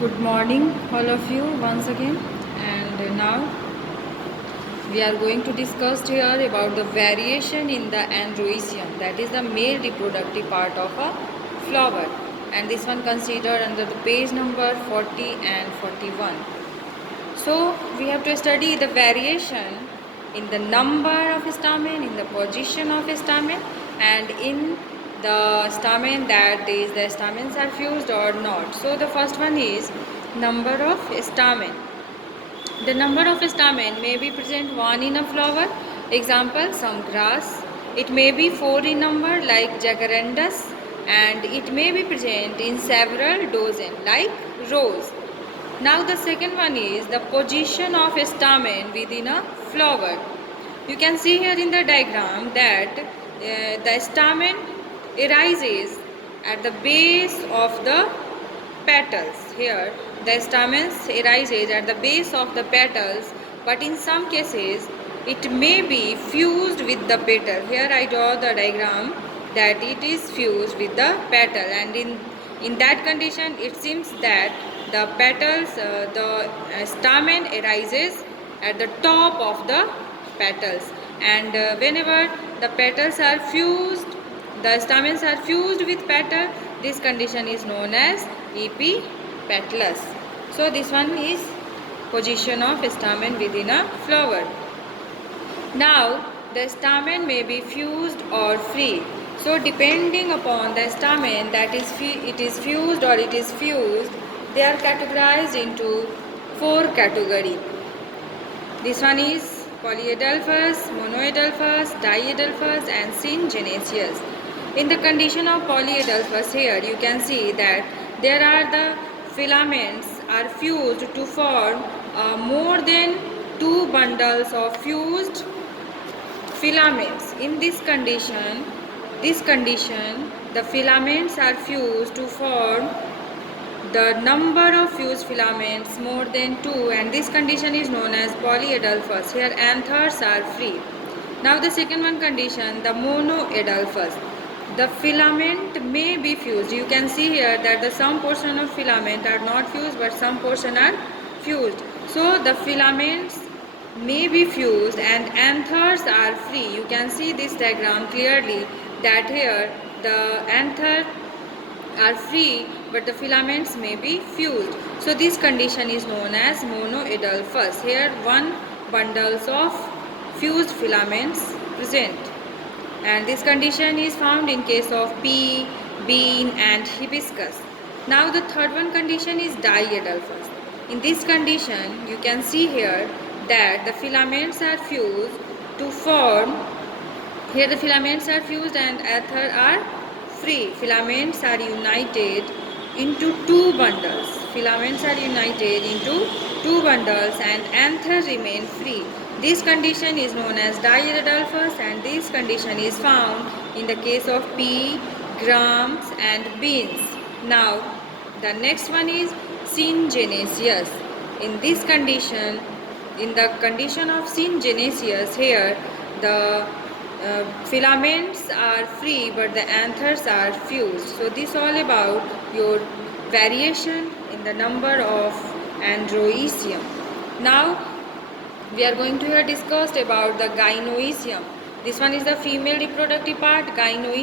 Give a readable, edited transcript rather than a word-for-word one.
Good morning, all of you, once again. And now we are going to discuss here about the variation in the androecium, that is the male reproductive part of a flower. And this one considered under the page number 40 and 41. So we have to study the variation in the number of stamen, in the position of stamen, and in the stamen, that is the stamens are fused or not. So the first one is number of stamen. The number of stamen may be present one in a flower. Example, some grass. It may be four in number like jacarandus, and it may be present in several dozen like rose. Now the second one is the position of stamen within a flower. You can see here in the diagram that the stamen arises at the base of the petals. Here the stamens arises at the base of the petals, but in some cases it may be fused with the petal. Here I draw the diagram that it is fused with the petal, and in that condition it seems that the petals, the stamen arises at the top of the petals, and whenever the petals are fused, the stamens are fused with petal, this condition is known as epipetalous. So this one is position of stamen within a flower. Now the stamen may be fused or free. So depending upon the stamen, that is it is fused or it is fused, they are categorized into four categories. This one is polyadelphous, monoadelphous, diadelphous and syngenesious. In the condition of polyadelphous, here you can see that there are the filaments are fused to form more than two bundles of fused filaments. In this condition, the filaments are fused to form the number of fused filaments more than two, and this condition is known as polyadelphous. Here anthers are free. Now the second one condition, the monoadelphous. The filament may be fused. You can see here that the some portion of filament are not fused, but some portion are fused. So the filaments may be fused and anthers are free. You can see this diagram clearly that here the anthers are free, but the filaments may be fused. So this condition is known as monoadelphous. Here one bundles of fused filaments present, and this condition is found in case of pea, bean and hibiscus. Now the third one condition is diadelphous. In this condition you can see here that the filaments are fused to form, here the filaments are fused and anther are free. Filaments are united into two bundles. Filaments are united into two bundles and anther remain free. This condition is known as diadelphous, and this condition is found in the case of pea, grams and beans. Now the next one is syngenesious. In this condition, in the condition of syngenesious, here the filaments are free but the anthers are fused. So this all about your variation in the number of androecium. Now we are going to here discuss about the gynoecium. This one is the female reproductive part. Gynoecium